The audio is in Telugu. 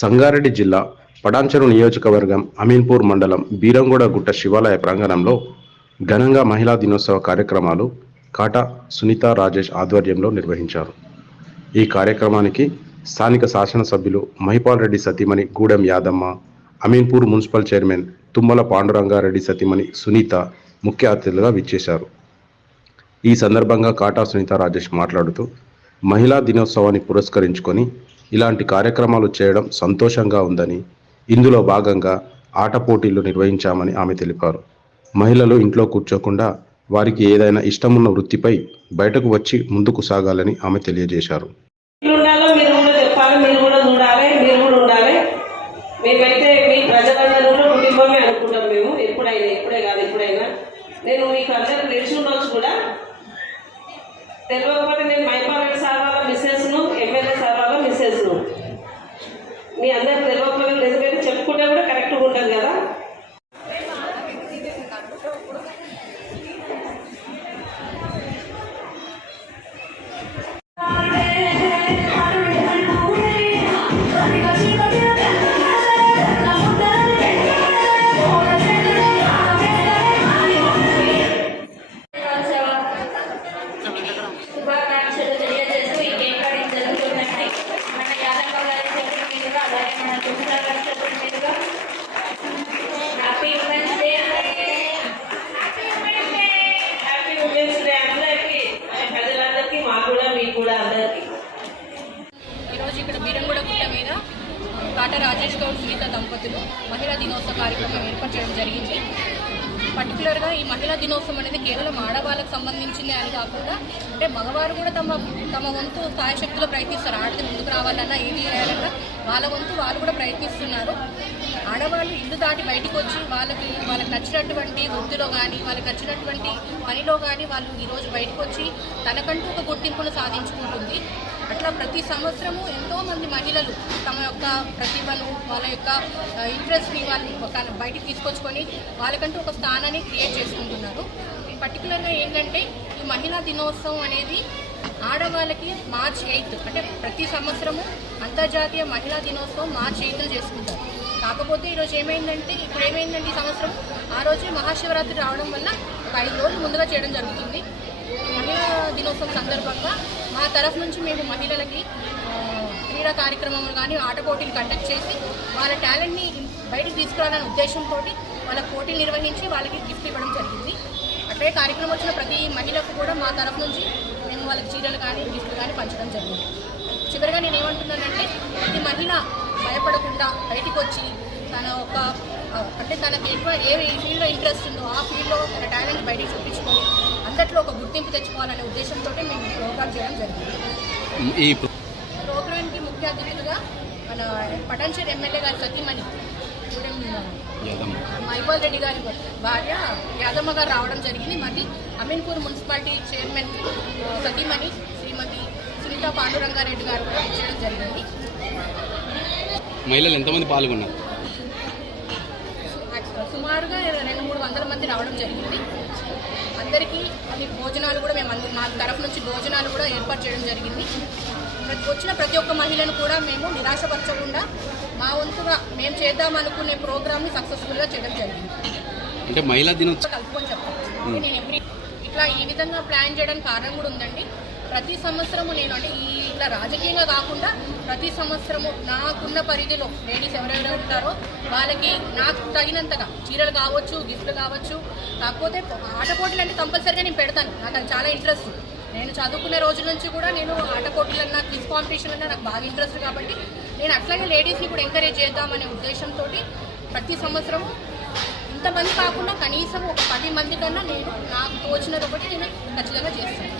సంగారెడ్డి జిల్లా పటాన్చెరు నియోజకవర్గం అమీన్పూర్ మండలం బీరంగూడ గుట్ట శివాలయ ప్రాంగణంలో ఘనంగా మహిళా దినోత్సవ కార్యక్రమాలు కాటా సునీత రాజేష్ ఆధ్వర్యంలో నిర్వహించారు. ఈ కార్యక్రమానికి స్థానిక శాసనసభ్యులు మహిపాల్ రెడ్డి సతీమణి గూడెం యాదమ్మ, అమీన్పూర్ మున్సిపల్ చైర్మన్ తుమ్మల పాండురంగారెడ్డి సతీమణి సునీత ముఖ్య అతిథులుగా విచ్చేశారు. ఈ సందర్భంగా కాటా సునీత రాజేష్ మాట్లాడుతూ మహిళా దినోత్సవాన్ని పురస్కరించుకొని ఇలాంటి కార్యక్రమాలు చేయడం సంతోషంగా ఉందని, ఇందులో భాగంగా ఆట పోటీలు నిర్వహించామని ఆమె తెలిపారు. మహిళలు ఇంట్లో కూర్చోకుండా వారికి ఏదైనా ఇష్టమున్న వృత్తిపై బయటకు వచ్చి ముందుకు సాగాలని ఆమె తెలియజేశారు. నేను మీకు అందరూ తెలిసి ఉండవచ్చు కూడా, తెలియకపోతే నేను మైపాల్ రెడ్డి సార్ వాళ్ళ మిస్సెస్ను, ఎమ్మెల్యే సార్ వాళ్ళ మిస్సెస్ను మీ అందరూ తెలియకపోతే ఎందుకంటే చెప్పుకుంటే కూడా కరెక్ట్గా ఉంటుంది కదా. ఈరోజు ఇక్కడ బీరంగూడ గుట్ట మీద కాటా రాజేష్ గౌడ్ సునీత దంపతులు మహిళా దినోత్సవ కార్యక్రమం ఏర్పాటు చేయడం జరిగింది. పర్టికులర్గా ఈ మహిళా దినోత్సవం అనేది కేవలం ఆడవాళ్ళకు సంబంధించింది అని కాకుండా, అంటే మగవారు కూడా తమ వంతు స్థాయశక్తిలో ప్రయత్నిస్తారు. ఆడది ముందుకు రావాలన్నా ఏది చేయాలన్నా వాళ్ళ వంతు వాళ్ళు కూడా ప్రయత్నిస్తున్నారు. ఆడవాళ్ళు ఇల్లు దాటి బయటకు వచ్చి వాళ్ళకి నచ్చినటువంటి వృత్తిలో కానీ, వాళ్ళకి నచ్చినటువంటి పనిలో కానీ వాళ్ళు ఈరోజు బయటకు వచ్చి తనకంటూ ఒక గుర్తింపును సాధించుకుంటుంది. అట్లా ప్రతి సంవత్సరము ఎంతోమంది మహిళలు తమ యొక్క ప్రతిభను, వాళ్ళ యొక్క ఇంట్రెస్ట్ని వాళ్ళు బయటికి తీసుకొచ్చుకొని వాళ్ళకంటూ ఒక స్థానాన్ని క్రియేట్ చేసుకుంటున్నారు. పర్టికులర్గా ఏంటంటే ఈ మహిళా దినోత్సవం అనేది ఆడవాళ్ళకి మార్చి 8, అంటే ప్రతి సంవత్సరము అంతర్జాతీయ మహిళా దినోత్సవం మార్చి 8 చేసుకుంటారు. కాకపోతే ఈరోజు ఏమైందంటే ఈ సంవత్సరం ఆ రోజు మహాశివరాత్రి రావడం వల్ల ఒక 5 రోజులు ముందుగా చేయడం జరుగుతుంది. మహిళా దినోత్సవం సందర్భంగా మా తరఫు నుంచి మేము మహిళలకి క్రీడా కార్యక్రమాలు కానీ ఆట పోటీలు కండక్ట్ చేసి వాళ్ళ టాలెంట్ని బయటకు తీసుకురావాలనే ఉద్దేశంతో వాళ్ళ పోటీలు నిర్వహించి వాళ్ళకి గిఫ్ట్ ఇవ్వడం జరిగింది. అట్లే కార్యక్రమం వచ్చిన ప్రతి మహిళకు కూడా మా తరఫు నుంచి మేము వాళ్ళకి చీరలు కానీ గిఫ్ట్లు కానీ పంచడం జరిగింది. చివరిగా నేను ఏమంటున్నానంటే ప్రతి మహిళ భయపడకుండా బయటికి వచ్చి తనకి ఎక్కువ ఏ ఫీల్డ్లో ఇంట్రెస్ట్ ఉందో ఆ ఫీల్డ్లో తన టాలెంట్ బయటికి చూపించుకొని అందట్లో ఒక గుర్తింపు తెచ్చుకోవాలనే ఉద్దేశంతో మేము ప్రోగ్రామ్ చేయడం జరిగింది. ఈ ప్రోగ్రామ్కి ముఖ్య అతిథులుగా మన పటాన్చెరు ఎమ్మెల్యే గారి సతీమణి మహిపాల్ రెడ్డి గారి భార్య యాదమ్మ గారు రావడం జరిగింది. మరి అమీన్పూర్ మున్సిపాలిటీ చైర్మన్ సతీమణి శ్రీమతి సునీత పాండురంగారెడ్డి గారు కూడా చేయడం జరిగింది. మహిళలు ఎంతమంది పాల్గొన్నారు? సుమారుగా 200-300 మంది రావడం జరిగింది. అందరికీ అన్ని భోజనాలు కూడా మా తరఫు నుంచి భోజనాలు కూడా ఏర్పాటు చేయడం జరిగింది. వచ్చిన ప్రతి ఒక్క మహిళను కూడా మేము నిరాశపరచకుండా మా వంతుగా మేము చేద్దామనుకునే ప్రోగ్రామ్ని సక్సెస్ఫుల్గా చేయడం జరిగింది. అంటే మహిళా దినోత్సవం కలుపుకొని చెప్తాను. నేను ఇట్లా ఈ విధంగా ప్లాన్ చేయడానికి కారణం కూడా ఉందండి. ప్రతి సంవత్సరము నేను అంటే ఇట్లా రాజకీయంగా కాకుండా ప్రతి సంవత్సరము నాకున్న పరిధిలో లేడీస్ ఎవరెవరు ఉంటారో వాళ్ళకి నాకు తగినంతగా చీరలు కావచ్చు, గిఫ్ట్లు కావచ్చు. కాకపోతే ఆట పోటీలు అంటే కంపల్సరీగా నేను పెడతాను. నాకు అది చాలా ఇంట్రెస్ట్. నేను చదువుకునే రోజుల నుంచి కూడా నేను ఆట పోటీలన్నా, క్విజ్ కాంపిటీషన్ అన్నా నాకు బాగా ఇంట్రెస్ట్. కాబట్టి నేను అట్లాగే లేడీస్ని కూడా ఎంకరేజ్ చేద్దామనే ఉద్దేశంతో ప్రతి సంవత్సరము ఇంతమంది కాకుండా కనీసం ఒక 10 మంది కన్నా నేను నాకు తోచినది ఒకటి నేను ఖచ్చితంగా చేస్తాను.